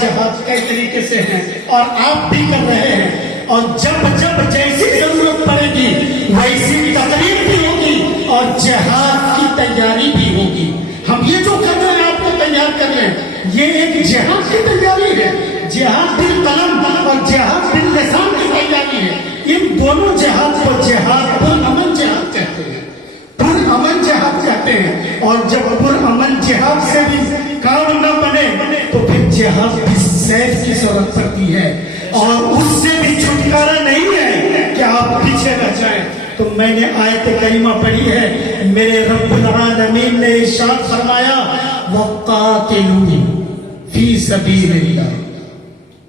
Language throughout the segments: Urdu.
جہاد کئی طریقے سے ہیں اور آپ بھی کر رہے ہیں، اور جب جب جیسی ضرورت پڑے گی ویسی تقریب بھی ہوگی اور جہاد کی تیاری بھی ہوگی۔ ہم یہ جو کر رہے ہیں آپ کو تیار کر رہے ہیں، یہ ایک جہاد کی تیاری ہے، جہاد بالقلم اور جہاد باللسان کی تیاری ہے۔ ان دونوں جہاد کو جہاد پرامن جہاد کہتے ہیں، پرامن جہاد کہتے ہیں۔ اور جب پرامن جہاد سے بھی کام نہ بنے تو پھر جہاد بھی سیف کی ضرورت پڑتی ہے، اور اس سے بھی چھٹکارا نہیں ہے کہ آپ پیچھے نہ جائیں۔ تو میں نے آیت کریمہ پڑھی ہے، میرے رب العالمین نے ارشاد فرمایا وَقَاتِلُوا فِي سَبِيلِ اللَّهِ،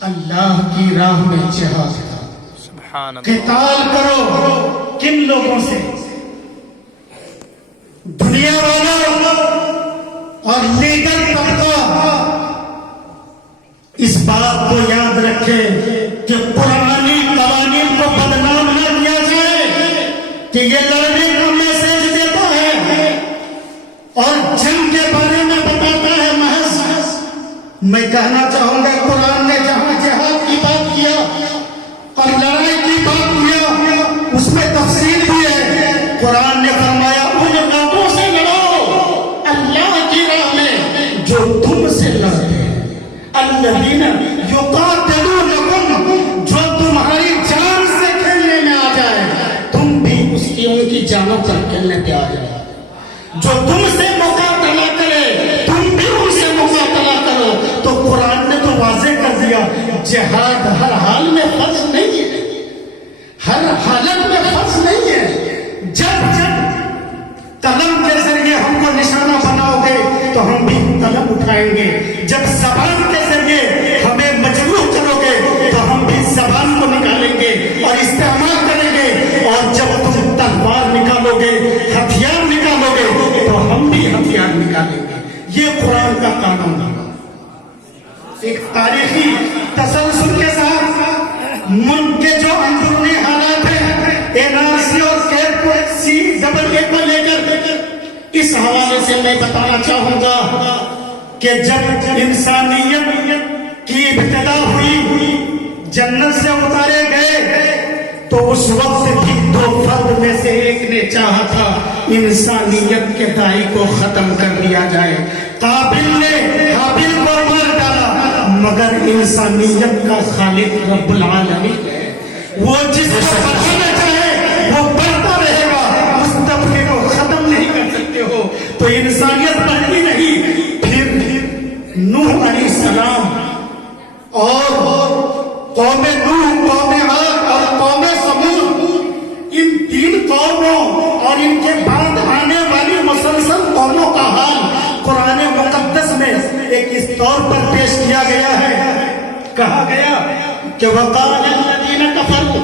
اللہ کی راہ میں جہاد کرو، قتال کرو۔ کن لوگوں سے؟ دنیا والوں اور لیڈر طبقہ۔ اس بات کو یاد رکھیں کہ پرانی قوانین کو بدنام نہ کیا جائے کہ یہ لڑنے کا میسج دیتا ہے اور جنگ کے بارے میں بتاتا ہے محض۔ میں کہنا چاہوں گا قرآن نے جہاں جہاد کی بات کیا اور لڑائی کی بات کیا اس میں تفصیل بھی ہے۔ قرآن نے فرمایا ان لوگوں سے لڑو اللہ کی راہ میں جو تم سے لڑتے ہیں، الذین یقاتلونکم، جو تمہاری جان سے کھیلنے میں آ جائے تم بھی اس کی ان کی جانوں پر کھیلنے پہ آ جائے، جو تم سے مقاتلہ کرے تم بھی ان سے مقاتلہ کرو۔ تو قرآن نے تو واضح کر دیا جہاد ہر حال میں فرض نہیں ہے، ہر حالت میں فرض نہیں ہے۔ جب قلم کے ذریعے ہم کو نشانہ بناؤ گے تو ہم بھی قلم اٹھائیں گے، جب زبان کے ذریعے ہمیں مجبور کرو گے تو ہم بھی زبان کو نکالیں گے اور استعمال کریں گے، اور جب تم تلوار نکالو گے ہتھیار نکالو گے تو ہم بھی ہتھیار نکالیں گے۔ یہ قرآن کا قانون ہے۔ ایک تاریخی تسلسل کے ساتھ ملک کے جو اندرونی حالات ہیں NRC اور CAA کو لے کر اس حوالے سے میں بتانا چاہوں گا کہ جب انسانیت کی ابتدا ہوئی، جنت سے اتارے گئے، تو اس وقت بھی دو فرد میں سے ایک نے چاہا تھا انسانیت کے دائی کو ختم کر دیا جائے۔ قابل نے حابیل کو مار ڈالا، مگر انسانیت کا خالق رب العالمین ہے، وہ جس کو بچانا چاہے وہ بڑھتا رہے گا، اس طبقے کو ختم نہیں کر سکتے ہو۔ تو انسانیت بڑھتی نہیں، پھر نوح علیہ السلام اور قوم نوح، قوم عاد اور قوم ثمود، ان تین قوموں اور ان کے بعد آنے والی مسلسل قوموں کا حال قرآن مقدس میں ایک اس طور پر پیش کیا گیا ہے۔ کہا گیا کہ وَقَالَ الَّذِينَ كَفَرُوا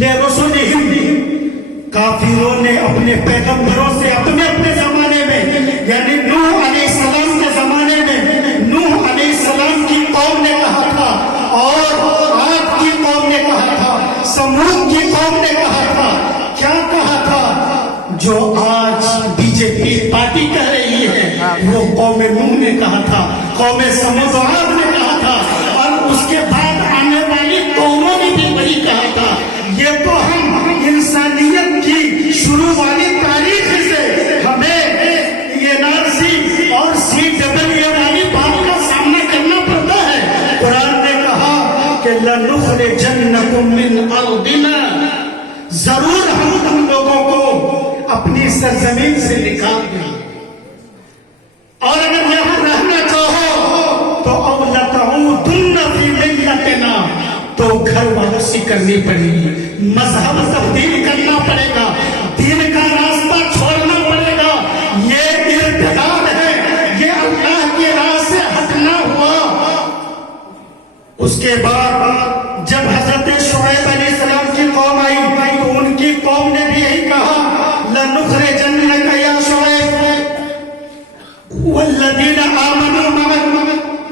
لِرُسُلِهِمْ، کافروں نے اپنے پیغمبروں سے اپنے اپنے زمانے میں، یعنی نوح علیہ السلام کے زمانے میں نوح علیہ السلام کی قوم نے کہا تھا، اور عاد کی قوم نے کہا تھا، سمود کی قوم نے کہا تھا۔ کیا کہا تھا؟ جو آج BJP پارٹی کہہ رہی ہے وہ قوم نوح نے کہا تھا، قوم سمود و عاد نے کہا تھا، اور اس کے بعد آنے والی قوموں نے بھی وہی کہا تھا۔ یہ تو ہم انسانیت کی شروع والی تاریخ سے ہمیں NRC اور CAA والی بات کا سامنا کرنا پڑتا ہے۔ قرآن نے کہا کہ لَنُخْرِجَنَّكُم مِّنْ أَرْضِنَا، ضرور ہم تم لوگوں کو اپنی سرزمین سے نکال دیں، اور اگر یہاں رہنا چاہو تو أَوْ لَتَعُودُنَّ فِي مِلَّتِنَا، تو گھر واپسی کرنی پڑے گی، مذہب تبدیل کرنا پڑے گا، دین کا راستہ چھوڑنا پڑے گا۔ یہ ارتداد ہے، یہ اللہ کی راہ سے ہٹنا ہوا۔ اس کے بعد جب حضرت شعیب علیہ السلام کی قوم آئی تو ان کی قوم نے بھی یہی کہا لَنُخْرِجَنَّكَ يَا شُعَيْبُ وَالَّذِينَ آمَنُوا مَعَكَ،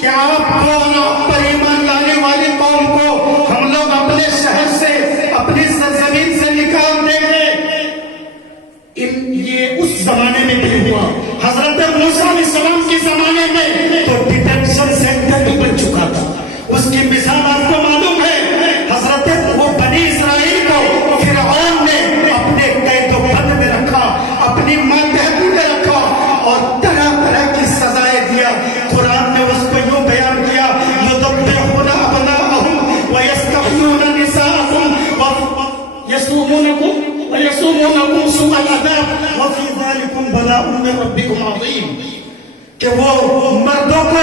کہ آپ کو اور آپ پر ایمان لانے والی قوم کو ہم لوگ اپنے شہر سے، اپنی سرزمین سے نکال دیں گے۔ یہ اس زمانے میں بھی ہوا۔ حضرت موسیٰ علیہ السلام کے زمانے میں تو ڈیٹینشن سینٹر بھی بن چکا يصومونكم ويصومونكم سوء العذاب وفي ذلكم بلاء من ربكم عظيم. کہ وہ مردوں کو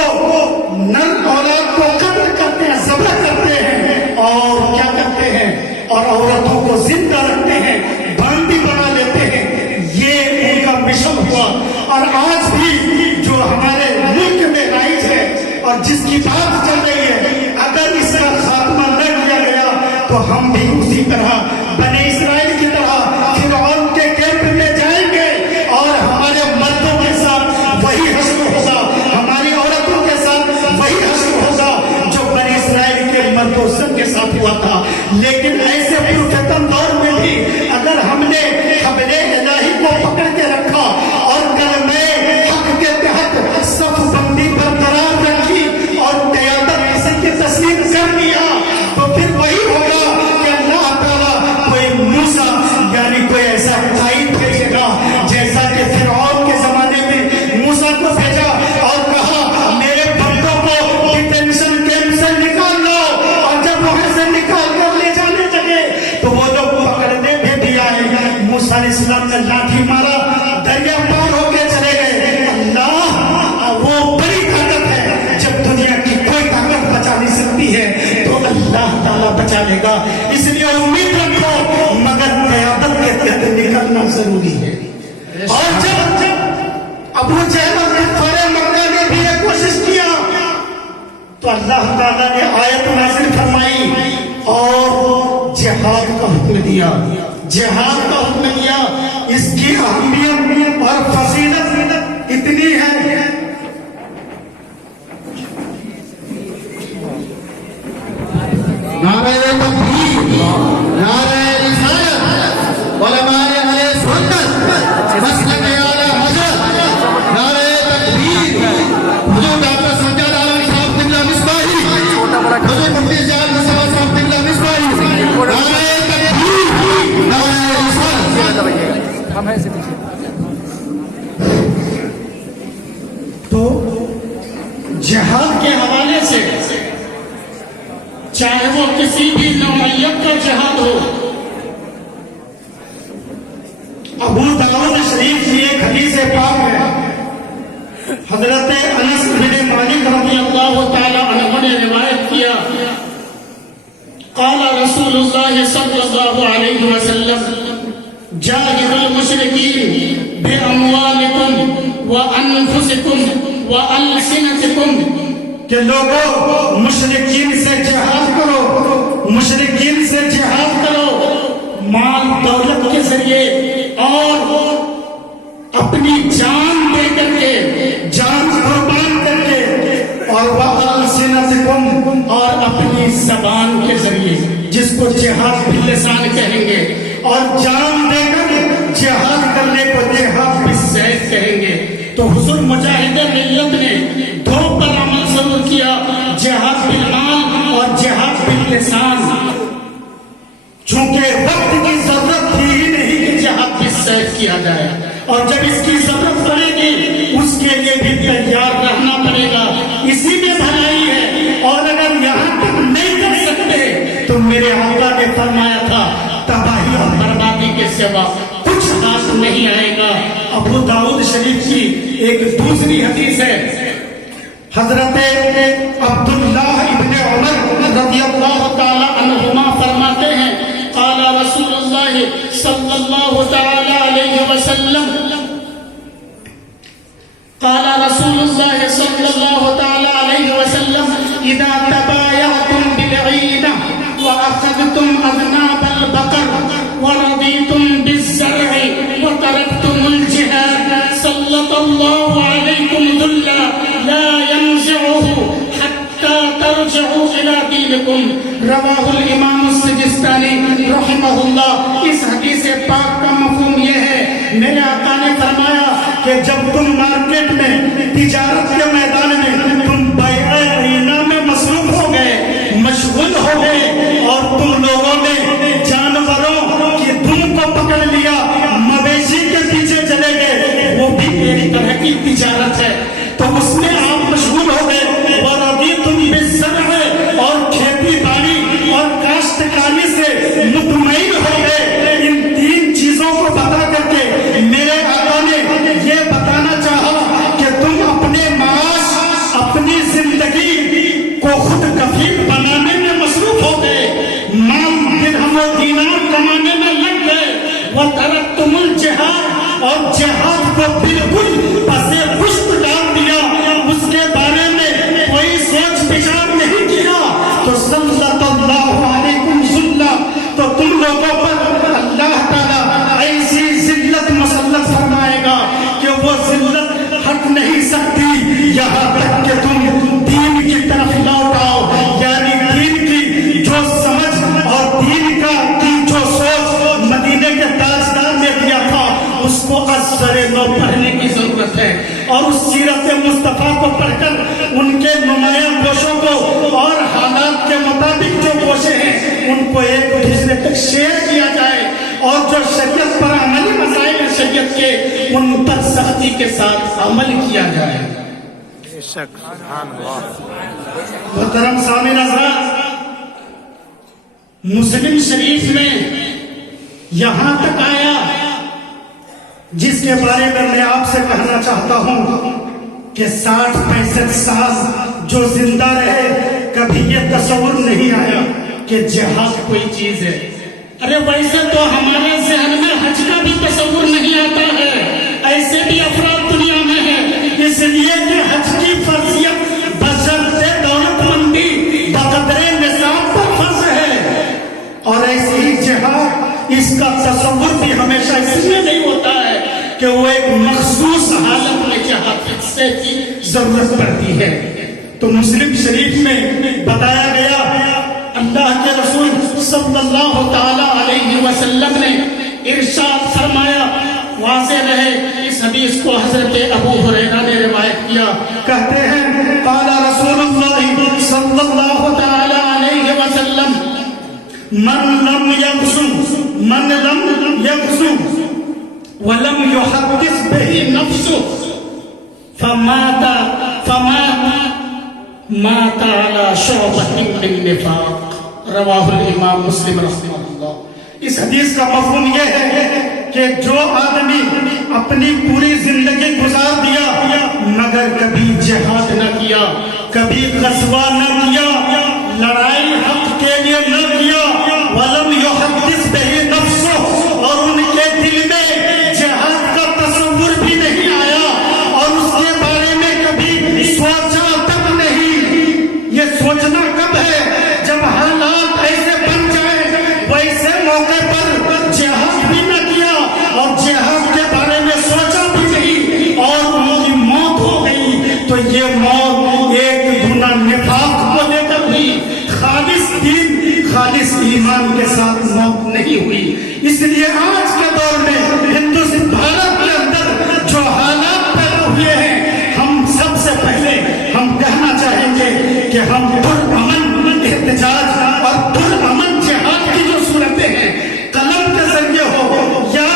نر اولاد کو قتل کرتے ہیں، ذبح کرتے ہیں، اور کیا کرتے ہیں، اور عورتوں کو زندہ رکھتے ہیں، باندی بنا لیتے ہیں. یہ ان کا مشن ہوا. اور آج بھی جو ہمارے ملک میں رائج ہے اور جس کی بات چل رہی ہے، اگر اس کا خاتمہ نہ کیا گیا تو ہم بھی اسی طرح بنی اسرائیل کی طرح فرعون کے کیمپ میں جائیں گے اور ہمارے مردوں کے ساتھ وہی حشر ہوگا، ہماری عورتوں کے ساتھ وہی حشر ہوگا جو بنی اسرائیل کے مردوں سب کے ساتھ ہوا تھا. لیکن ایسے پرفتن دور میں بھی اگر ہم نے حبل الہی کو پکڑ کے رکھا اور کلمہ حق کے تحت صف بندی برقرار رکھی اور قیادت کسی کی تسلیم کر لیا تو پھر وہی ہوگا کہ اللہ تعالیٰ کوئی موسیٰ یعنی کوئی ایسا قائد بھیجے گا جیسا کہ فرعون کے زمانے میں موسیٰ کو بھیجا اور کہا میرے بندوں کو ڈیٹینشن کیمپ سے نکال لو، اور جب وہاں سے نکال کر لے جانے لگے تو وہ لوگ پکڑنے بھی آئے. موسیٰ علیہ السلام نے لاٹھی مارا، دریا پار ہو کے چلے گئے. اللہ وہ بڑی طاقت ہے، جب دنیا کی کوئی طاقت بچا نہیں سکتی ہے تو اللہ تعالیٰ بچا لے گا. اس لیے امید رکھو، مگر قیادت کے تحت نکلنا ضروری ہے. اور جب ابو جہل اور کفار مکہ نے بھی یہ کوشش کیا تو اللہ تعالیٰ نے آیت نازل فرمائی اور جہاد کا حکم دیا. جہاد کا حکم دیا. اس کی اہمیت اور فضیلت اتنی ہے. نعرہ تکبیر، نعرہ رسالت، علماء اہل سنت، مسلک اعلی حضرت، نعرہ تکبیر، حضور ڈاکٹر سجاد عالم صاحب قبلہ مصباحی، حضور مفتی جان مصطفیٰ صاحب قبلہ مصباحی، نعرہ تکبیر، نعرہ رسالت. تو جہاد کے حوالے سے چاہے وہ کسی بھی نوعیت کا جہاد ہو، ابو داؤد شریف کی ایک حدیث پاک ہے، حضرت انس بن مالک رضی اللہ تعالی عنہ نے روایت کیا، قال رسول اللہ صلی اللہ علیہ وسلم جاہد المشرکین باموالکم وانفسکم والسنتکم، کہ لوگوں مشرکین سے جہاد کرو، مشرکین سے جہاد کرو مال دولت کے ذریعے اور اپنی جان دے کر کے، جان قربان کر کے، اور وَأَلْسِنَتِكُمْ اور اپنی زبان کے ذریعے، جس کو جہاد باللسان کہیں گے، اور جان دے کر جہاد کرنے کو جہاد بالسیف کہیں گے. تو حضور مجاہد ملت نے دو پر عمل ضرور کیا، جہاد بالمال اور جہاد باللسان. چونکہ وقت کی ضرورت تھی ہی نہیں کہ جہاد بالسیف کیا جائے، اور جب اس کی ضرورت پڑے گی اس کے لیے بھی تیار رہنا پڑے گا. اسی میں بھلائی ہے. اور اگر یہاں تک نہیں کر سکتے تو میرے آقا نے فرمایا تھا تباہی اور بربادی کے سوا کچھ ہاتھ نہیں آئے گا. ابو داؤد شریف کی ایک دوسری حدیث ہے، حضرت عبداللہ ابن عمر رضی اللہ تعالی عنہما فرماتے ہیں قال رسول اللہ صلی اللہ تعالی علیہ وسلم، قال رسول اللہ صلی اللہ تعالی علیہ وسلم اذا تبايعتم بالعینہ واخذتم اذناب البقر ورضیتم بالزرع وترکتم الجهاد سلط اللہ علیکم ذلا لا ينزعه حتى ترجعوا الى دینکم. رواہ الامام السجستانی رحمہ اللہ. اس حدیث پاک کا مفہوم یہ ہے، میرے آقا نے فرمایا کہ جب تم مارکیٹ میں تجارت کے میدان میں تم بیع عینہ میں مصروف ہو گئے، مشغول ہو گئے، اور تم لوگوں نے جانوروں کی دھن کو پکڑ لیا، مویشی کے پیچھے چلے گئے، وہ بھی ایک طرح کی تجارت ہے، تو اس میں آپ مشغول ہو گئے. وَرَضِيتُمْ بِالزَّرْعِ اور کھیتی باڑی اور کاشتکاری سے مطمئن ہو گئے. کو خود کفیل بنانے میں مصروف ہو گئے، مال درہم و دینار کمانے میں لگ گئے، وَتَرَكْتُمُ الْجِهَادَ، اور جہاد کو بالکل پسے پشت ڈال دیا، اس کے بارے میں کوئی سوچ بچار نہیں کیا، تو سلط اللہ علیکم ذلہ، تو تم لوگوں پر اللہ تعالیٰ ایسی ذلت مسلط فرمائے گا کہ وہ ذلت ہٹ نہیں سکتی یہاں تک کہ تم دین کی طرف لوٹ آؤ، یعنی دین کی جو سمجھ اور دین کی جو سوچ مدینے کے تاجدار نے دیا تھا اس کو از سر نو پڑھنے کی ضرورت ہے، اور اس سیرت مصطفیٰ کو پڑھ کر ان کے نمایاں گوشوں کو اور حالات کے مطابق جو گوشے ہیں ان کو ایک دوسرے تک شیئر کیا جائے، اور جو شریعت پر عملی مسائل شریعت کے ان پر سختی کے ساتھ عمل کیا جائے۔ محترم سامعین حضرات، مسلم شریف میں یہاں تک آیا جس کے بارے میں آپ سے کہنا چاہتا ہوں کہ 60-65 سال جو زندہ رہے کبھی یہ تصور نہیں آیا کہ جہاد کوئی چیز ہے۔ ارے ویسے تو ہمارے ذہن میں حج کا بھی تصور نہیں آتا ہے، ایسے بھی افراد دنیا میں ہیں، اس لیے کہ حج کی فرضیت بشرطِ دولت مندی بقدر نصاب پر فرض ہے، اور ایسے ہی جہاد اس کا تصور بھی ہمیشہ اس لیے نہیں ہوتا ہے کہ وہ ایک مخصوص حالت میں جہاد سے کی ضرورت پڑتی ہے۔ تو مسلم شریف میں بتایا گیا، اللہ کے رسول صلی اللہ تعالی علیہ وسلم نے ارشاد فرمایا، واضح رہے اس حدیث کو حضرت ابو ہریرہ نے روایت کیا، کہتے ہیں قال رسول اللہ صلی اللہ تعالی علیہ وسلم من لم يغزو ولم يحدث به نفسه فمات على شعبة من نفاق، رواہ الامام مسلم رحمہ اللہ۔ اس حدیث کا مفہوم یہ ہے کہ جو آدمی اپنی پوری زندگی گزار دیا مگر کبھی جہاد نہ کیا، کبھی غزوہ نہ کیا، لڑائی حق کے لیے نہ کیا، ولم يحدث به نفسه، اور ان کے دل میں جہاد کا تصور بھی نہیں آیا اور اس کے بارے میں کبھی سوچا تک نہیں۔ یہ سوچنا کب ہے؟ جب حالات ایسے بن جائیں، ویسے موقع پر جہاد بھی نہ کیا اور جہاد کے بارے میں سوچا بھی نہیں اور ان کی موت ہو گئی، تو یہ موت ایک گناہ نفاق کو لے کر ہوئی، خالص دین خالص ایمان کے ساتھ موت نہیں ہوئی۔ اس لیے آج کے دور میں ہندوستان بھارت کے اندر جو حالات پیدا ہوئے ہیں، ہم سب سے پہلے ہم کہنا چاہیں گے کہ ہم پرامن احتجاج اور پرامن جہاد کی جو صورتیں ہیں، قلم کے ذریعے ہو یا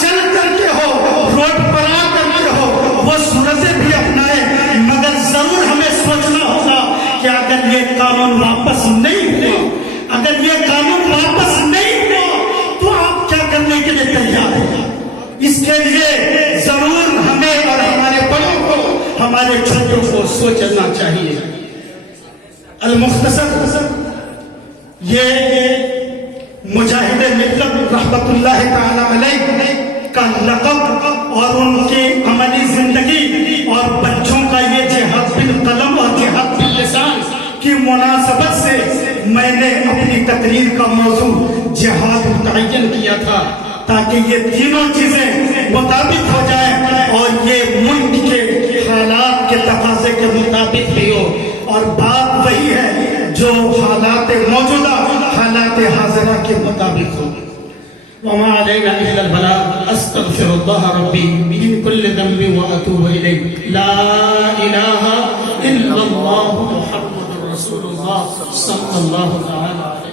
چل کر کے ہو، روڈ پر آ کر کے ہو، وہ صورتیں بھی اپنائیں، مگر ضرور ہمیں سوچنا ہوگا کہ اگر یہ قانون واپس نہیں ہوا، اگر یہ قانون واپس نہیں ہوا تو آپ کیا کرنے کے لیے تیار ہیں؟ اس کے لیے ضرور ہمیں اور ہمارے بڑوں کو، ہمارے چھوٹوں کو سوچنا چاہیے۔ المختصر، یہ مجاہد ملت رحمت اللہ تعالی علیہ کا لقب اور ان کی عملی زندگی اور بچوں کا یہ جہاد بالقلم اور جہاد باللسان کی مناسبت سے میں نے اپنی تقریر کا موضوع جہاد متعین کیا تھا، تاکہ یہ تینوں چیزیں مطابق ہو جائیں اور یہ ملک کے حالات کے تقاضے کے مطابق بھی ہو، اور بات وہی ہے جو حالات موجودہ حالات حاضرہ کے مطابق ہو۔ وما علينا إلا البلاغ، أستغفر الله ربي من كل ذنب وأتوب إليه، لا إله إلا الله محمد رسول الله صلى الله عليه وسلم۔